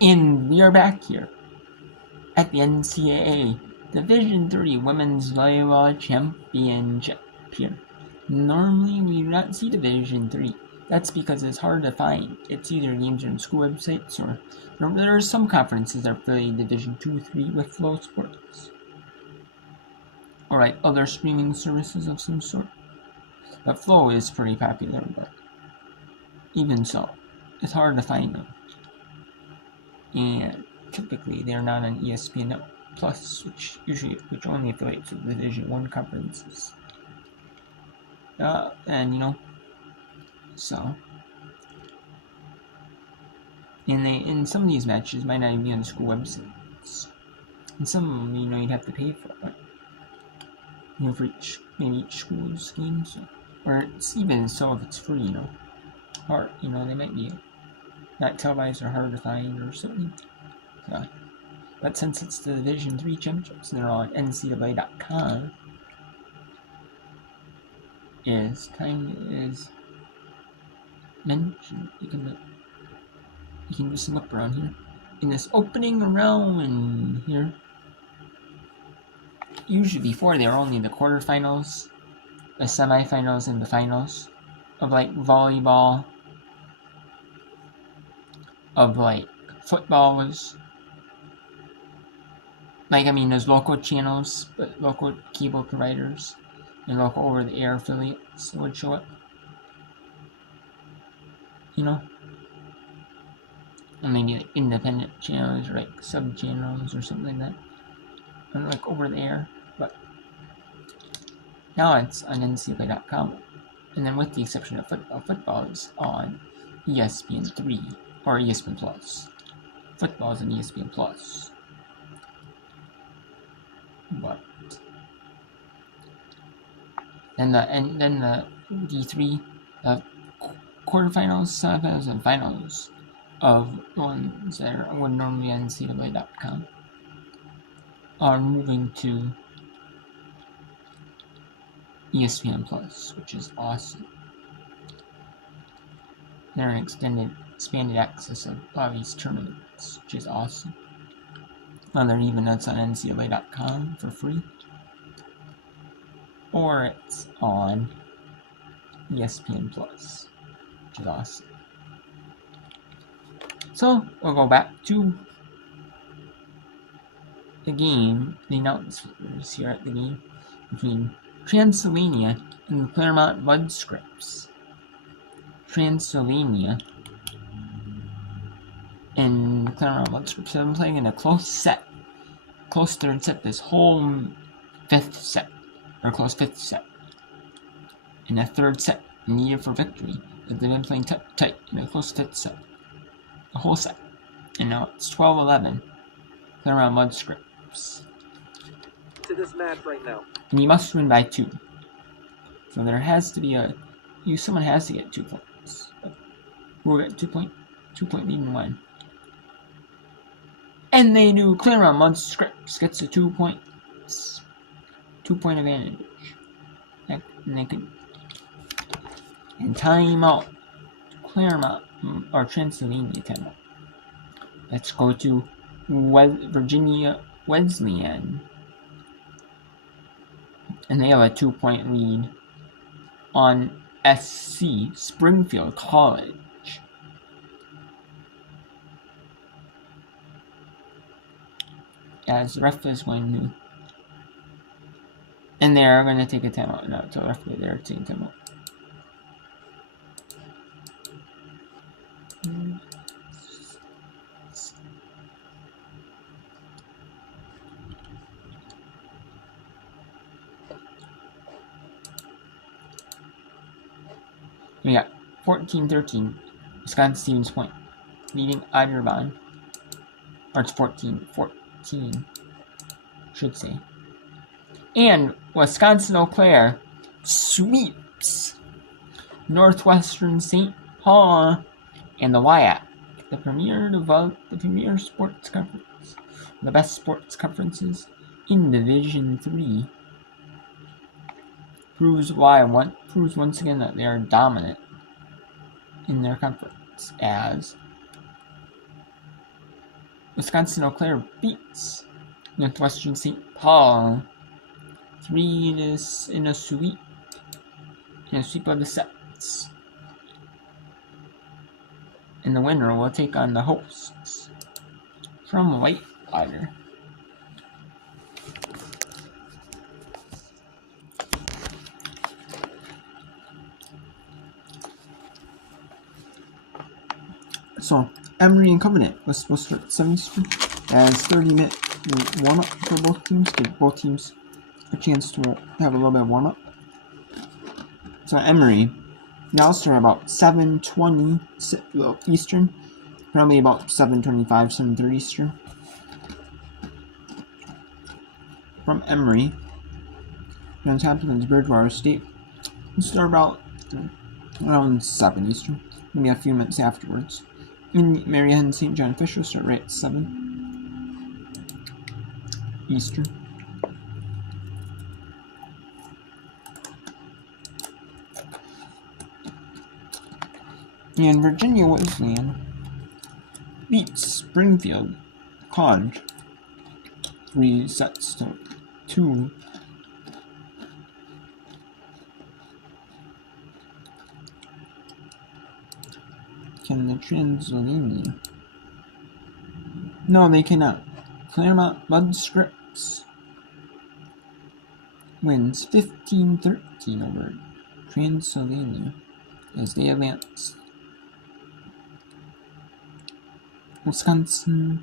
And we are back here at the NCAA Division III Women's Volleyball Championship here. Normally we do not see Division III. That's because it's hard to find. It's either games on school websites or there are some conferences that play Division II, III with Flow Sports. Or like other streaming services of some sort. But Flow is pretty popular, but even so, it's hard to find them. And typically they're not on ESPN Plus, which only affiliates with Division I conferences. So. And some of these matches might not even be on the school websites. And some of them, you'd have to pay for it. But, for each school's game, or it's even so if it's free, or they might be not televised or hard to find or something. So, but since it's the Division III championships and they're on NCAA.com, as time is mentioned, you can just look around here in this opening round here. Usually before, they were only the quarterfinals, the semifinals, and the finals of like volleyball, of like football was like, there's local channels, but local cable providers and local over-the-air affiliates would show up, and maybe like independent channels or like sub-channels or something like that, or like over-the-air. But now it's on NCAA.com, and then with the exception of football is on ESPN3 or ESPN Plus. Football is on ESPN Plus. But then the D3 quarterfinals, semifinals, and finals of ones that would normally on NCAA.com are moving to ESPN Plus, which is awesome. They're an expanded access of a lot of these tournaments, which is awesome. Whether even that's on NCAA.com for free, or it's on ESPN Plus, which is awesome. So we'll go back to the game, the announcers here at the game between Transylvania and the Claremont Mudscripts. Transylvania and Claremont Mudscripts have been playing in a close third set this whole fifth set. In the third set, needed for victory, as they've been playing tight in a close fifth set. The whole set. And now it's 12-11. Claremont Mudscripts. To this match right now. And you must win by 2. So there has to be someone has to get 2 points. Who will get 2 point lead and win. And they do. Claremont Mudscripts gets a 2 points. 2 point advantage. And they could. And timeout. Claremont or Transylvania timeout. Let's go to Virginia Wesleyan. And they have a 2 point lead on SC Springfield College. As the ref is going to, and they're going to take a timeout now. So the ref they're taking a timeout. We got 14-13, Wisconsin-Stevens Point, leading Audubon, or it's 14, should say. And Wisconsin-Eau Claire sweeps Northwestern St. Paul and the WIAC, the premier sports conference, the best sports conferences in Division III. Proves once again that they are dominant in their conference, as Wisconsin Eau Claire beats Northwestern St. Paul 3 in a sweep. In a sweep of the sets. And the winner will take on the hosts from Whitewater. So, Emory and Covenant was supposed to start 7 Eastern as 30-minute warm-up for both teams, give both teams a chance to have a little bit of warm-up. So Emory, now start about 7:20 Eastern, probably about 7:25, 7:30 Eastern. From Emory, Johns Hopkins, Bridgewater State, we'll start about around 7 Eastern, maybe a few minutes afterwards. And Marianne St. John Fisher start right at 7 Eastern. And Virginia Wesleyan beats Springfield College 3 sets to 2. Can the Transylvania? No, they cannot. Claremont Mudscripts wins 15-13 over Transylvania as they advance. Wisconsin,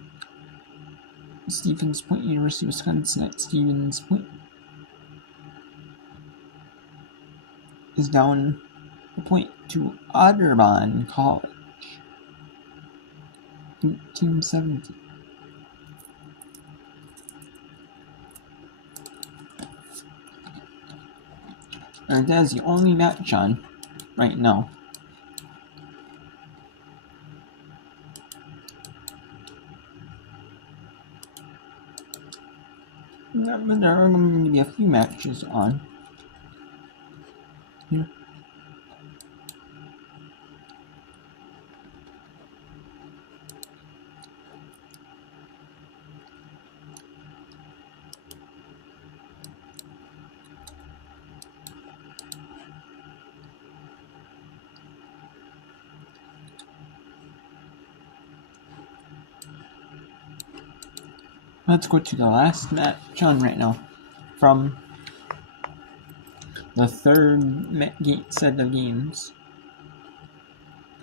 Stevens Point, University of Wisconsin at Stevens Point is down a point to Otterbein College, 18-17. And that is the only match on right now. But there are going to be a few matches on here. Let's go to the last match on right now from the third set of games.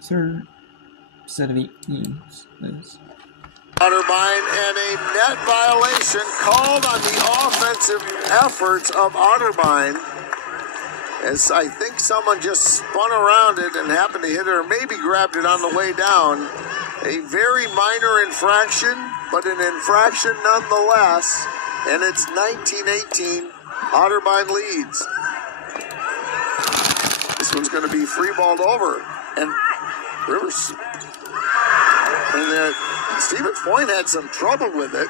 Third set of 8 games. Otterbein, and a net violation called on the offensive efforts of Otterbein, as I think someone just spun around it and happened to hit it, or maybe grabbed it on the way down. A very minor infraction, but an infraction nonetheless, and it's 19-18. Otterbein leads. This one's going to be free-balled over, and Rivers. And Stevens Point had some trouble with it.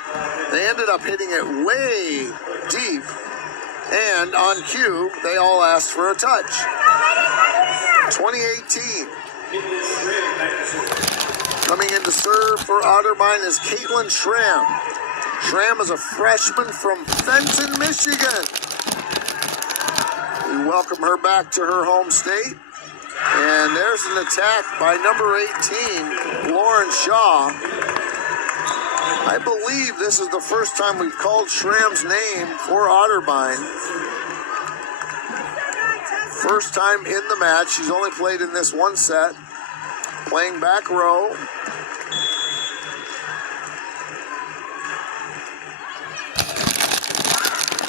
They ended up hitting it way deep, and on cue, they all asked for a touch. 2018. Coming in to serve for Otterbein is Caitlin Schramm. Schramm is a freshman from Fenton, Michigan. We welcome her back to her home state. And there's an attack by number 18, Lauren Shaw. I believe this is the first time we've called Schramm's name for Otterbein. First time in the match. She's only played in this one set. Playing back row.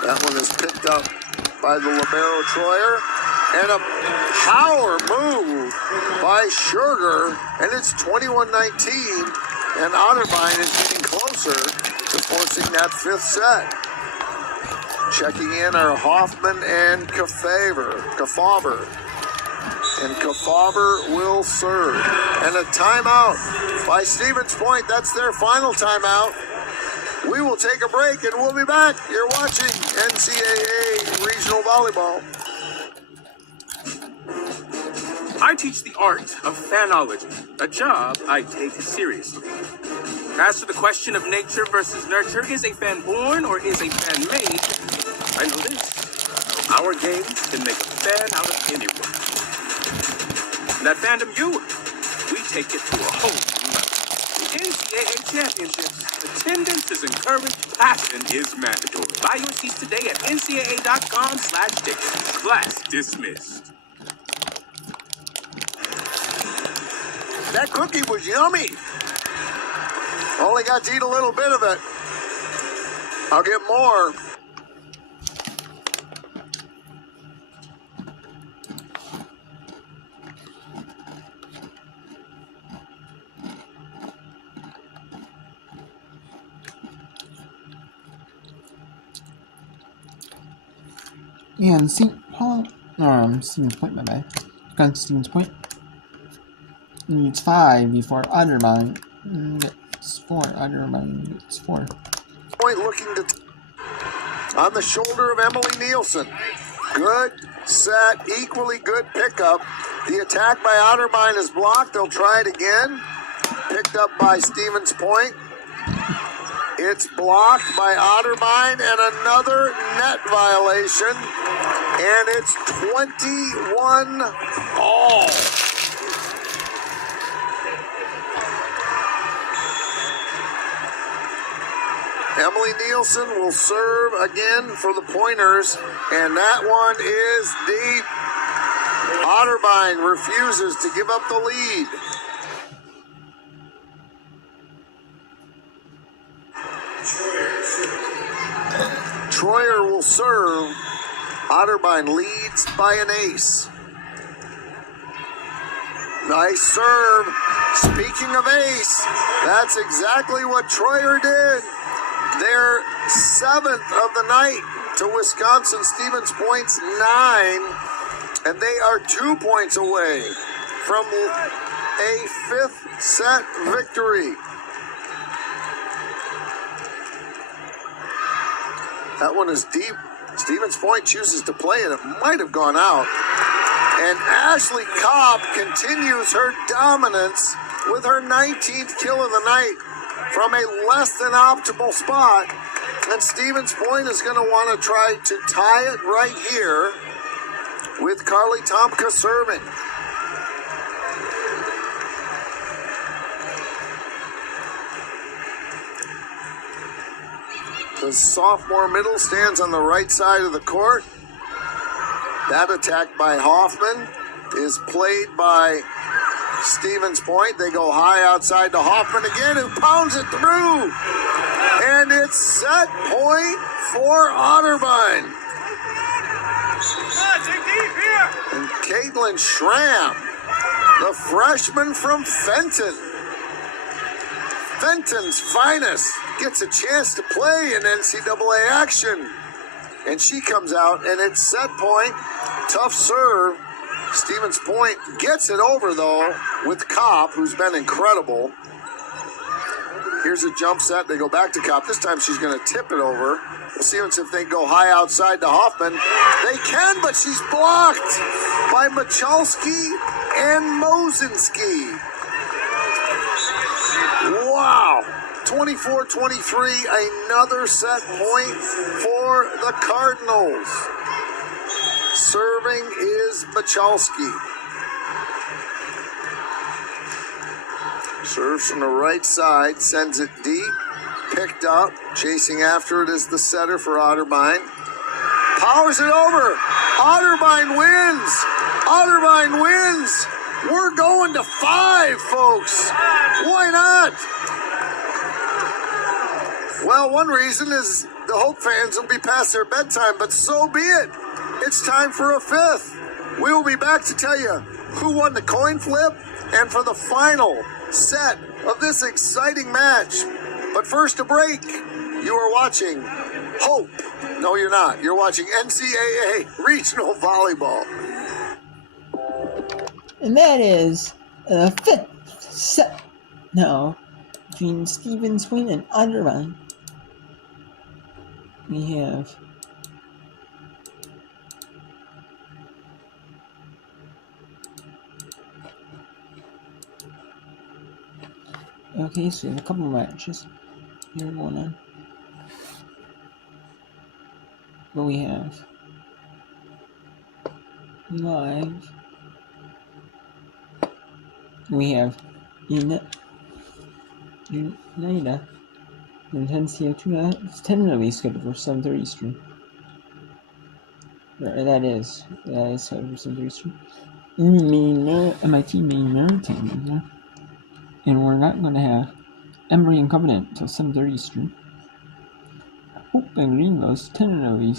That one is picked up by the libero Troyer. And a power move by Sugar. And it's 21-19. And Otterbein is getting closer to forcing that 5th set. Checking in are Hoffman and Kefauver. And Kefauver will serve. And a timeout by Stevens Point. That's their final timeout. We will take a break and we'll be back. You're watching NCAA Regional Volleyball. I teach the art of fanology, a job I take seriously. As to the question of nature versus nurture, is a fan born or is a fan made? I know this. Our game can make a fan out of anyone. And at Fandom U, we take it to a whole new level. The NCAA Championships, attendance is encouraged, passion is mandatory. Buy your seats today at ncaa.com/tickets. Class dismissed. That cookie was yummy. Only got to eat a little bit of it. I'll get more. And Stevens Point, my bad. Got to Stevens Point. Needs 5 before Otterbein gets 4. Otterbein gets 4. Point looking to on the shoulder of Emily Nielsen. Good set, equally good pickup. The attack by Otterbein is blocked. They'll try it again. Picked up by Stevens Point. It's blocked by Otterbein and another net violation. And it's 21 all. Emily Nielsen will serve again for the Pointers, and that one is deep. Otterbein refuses to give up the lead. Troyer will serve. Otterbein leads by an ace. Nice serve. Speaking of ace, that's exactly what Troyer did. Their 7th of the night to Wisconsin Stevens Point's 9, and they are 2 points away from a 5th set victory. That one is deep. Stevens Point chooses to play it. It might have gone out. And Ashley Cobb continues her dominance with her 19th kill of the night from a less than optimal spot. And Stevens Point is going to want to try to tie it right here with Carly Tomka serving. The sophomore middle stands on the right side of the court. That attack by Hoffman is played by Stevens Point. They go high outside to Hoffman again, who pounds it through. And it's set point for Otterbein. And Caitlin Schramm, the freshman from Fenton. Fenton's finest, gets a chance to play in NCAA action. And she comes out, and it's set point. Tough serve. Stevens Point gets it over, though, with Kopp, who's been incredible. Here's a jump set. They go back to Kopp. This time she's going to tip it over. We'll see if they go high outside to Hoffman. They can, but she's blocked by Michalski and Mosinski. Wow. 24-23, another set point for the Cardinals. Serving is Michalski. Serves from the right side, sends it deep, picked up. Chasing after it is the setter for Otterbein. Powers it over. Otterbein wins. Otterbein wins. We're going to 5, folks. Why not? Well, one reason is the Hope fans will be past their bedtime, but so be it. It's time for a 5th. We will be back to tell you who won the coin flip and for the final set of this exciting match. But first, a break. You are watching Hope. No, you're not. You're watching NCAA Regional Volleyball. And that is the 5th set now between Stevens Point and Otterbein. We have Okay, so we have a couple matches here going on. What we have live. We have United Intensity 2. It's tentatively scheduled for 7:30 Eastern. That is scheduled for 7:30 Eastern. MIT Main Maritime there. And we're not going to have Emory and Covenant until 7:30 Eastern. Hope and Greenville's tentatively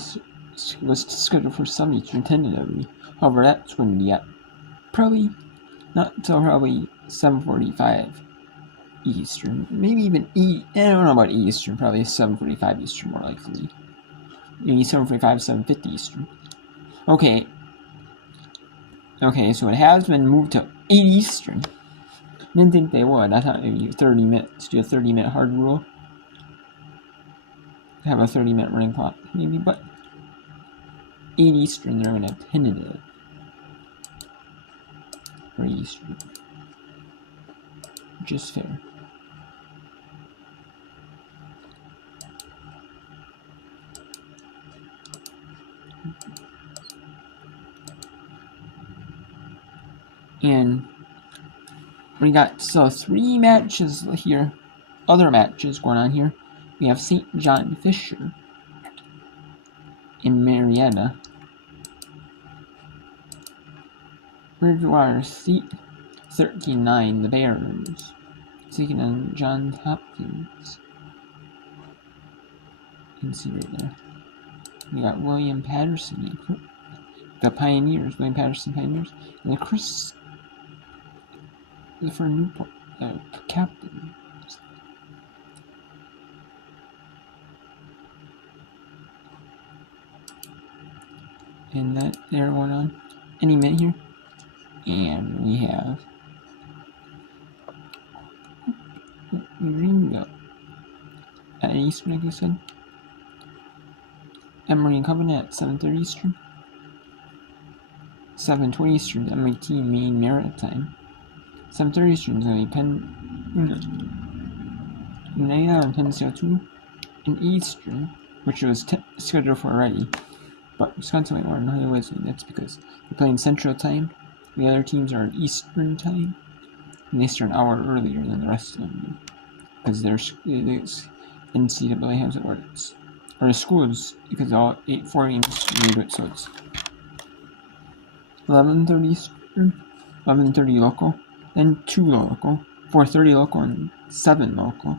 was scheduled for 7 Eastern tentatively. However, that's going to be at probably not until probably 7:45 Eastern. Maybe even I don't know about Eastern. Probably 7:45 Eastern more likely. Maybe 7:45, 7:50 Eastern. Okay, so it has been moved to 8 Eastern. Didn't think they would. I thought maybe 30 minutes. Do a 30-minute hard rule. Have a 30-minute running clock, maybe, but 8 Eastern, they're going to have tentative for Eastern. Which is fair. And we got 3 matches here, other matches going on here. We have St. John Fisher in Marietta. Bridgewater State 13-9, the Bears taking on Johns Hopkins. You can see right there. We got William Patterson, the Pioneers, William Patterson Pioneers, and the Chris for Newport, captain. And that they're going on any minute here. And we have Greenville at Eastern, like I said. Emory and Covenant at 7:30 Eastern. 7:20 Eastern, MIT Main Maritime. 7:30 Eastern is going to be United Intensity 2 in Eastern, which was scheduled for already. But Wisconsin might want to know the Wesley. That's because they're playing Central Time. The other teams are Eastern Time. And they start an hour earlier than the rest of them. Because there's NCAA has it works. Or the schools, because all 4 games they do it, so it's 11:30 Eastern, 11:30 local, then 2 local, 4:30 local, and 7 local.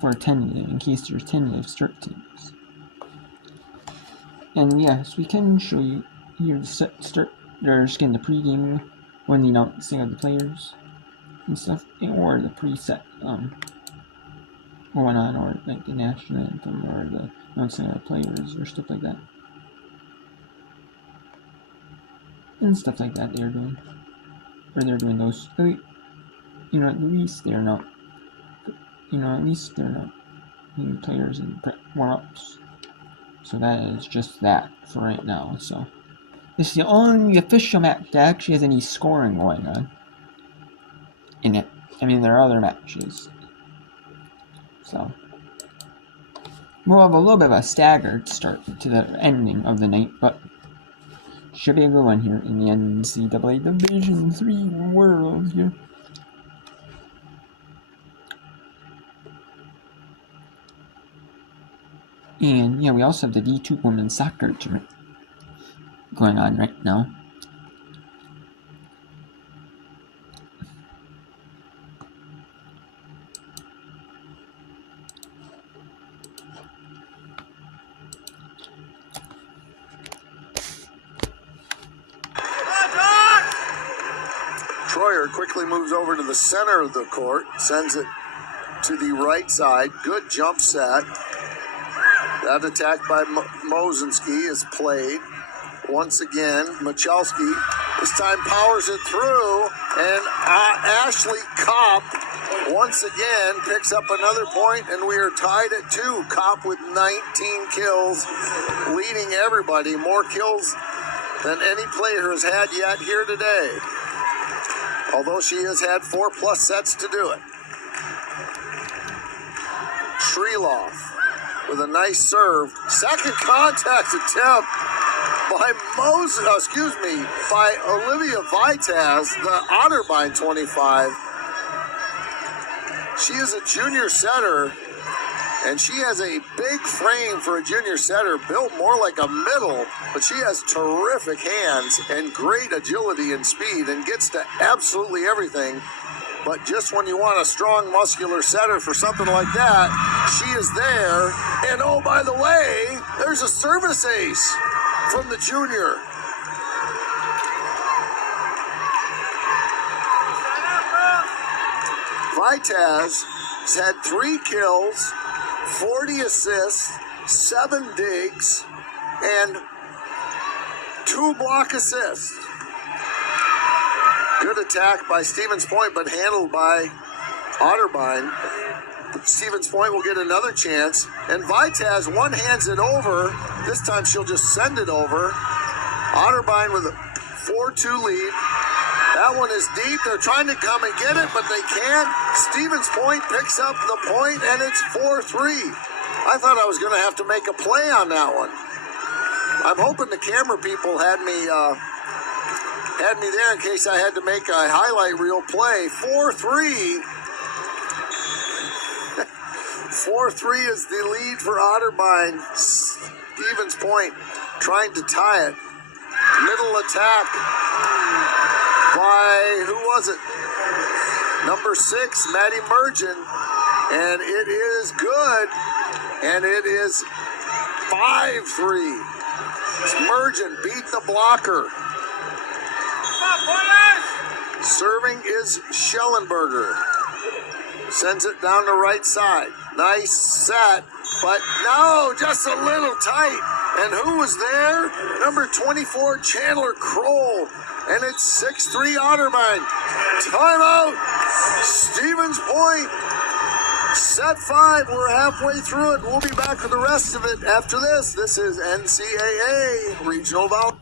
For tentative, in case there's tentative start teams. And yes, we can show you here the start. They're just getting the pregame when the announcing of the players and stuff, or the preset going on, or like the national anthem, or the announcing of the players, or stuff like that, and stuff like that. They're doing, or they're doing those. At least they're not. At least they're not players and warm-ups. So that is just that for right now. So this is the only official match that actually has any scoring going on in it. I mean, there are other matches. So we'll have a little bit of a staggered start to the ending of the night, but should be a good one here in the NCAA Division III world here. And yeah, we also have the D2 women's soccer tournament going on right now. Troyer quickly moves over to the center of the court, sends it to the right side. Good jump set. That attack by Mosinski is played. Once again, Michalski this time powers it through, and Ashley Kopp once again picks up another point, and we are tied at 2. Kopp with 19 kills, leading everybody. More kills than any player has had yet here today, although she has had 4+ sets to do it. Krylov with a nice serve. Second contact attempt by by Olivia Vitaz, the Otterbein 25. She is a junior setter, and she has a big frame for a junior setter, built more like a middle, but she has terrific hands and great agility and speed and gets to absolutely everything. But just when you want a strong, muscular setter for something like that, she is there. And oh, by the way, there's a service ace from the junior. Vitaz has had 3 kills, 40 assists, 7 digs, and 2 block assists. Good attack by Stevens Point, but handled by Otterbein. Stevens Point will get another chance. And Vitaz one-hands it over. This time she'll just send it over. Otterbein with a 4-2 lead. That one is deep. They're trying to come and get it, but they can't. Stevens Point picks up the point, and it's 4-3. I thought I was going to have to make a play on that one. I'm hoping the camera people had me there in case I had to make a highlight reel play. 4-3. 4-3 is the lead for Otterbein. Stevens Point trying to tie it. Middle attack by, who was it? Number 6, Maddie Mergen. And it is good. And it is 5-3. Mergen beat the blocker. Serving is Schellenberger. Sends it down the right side. Nice set, but no, just a little tight. And who was there? Number 24, Chandler Kroll. And it's 6-3 Otterbein. Timeout. Stevens Point. Set 5. We're halfway through it. We'll be back for the rest of it after this. This is NCAA Regional Volleyball.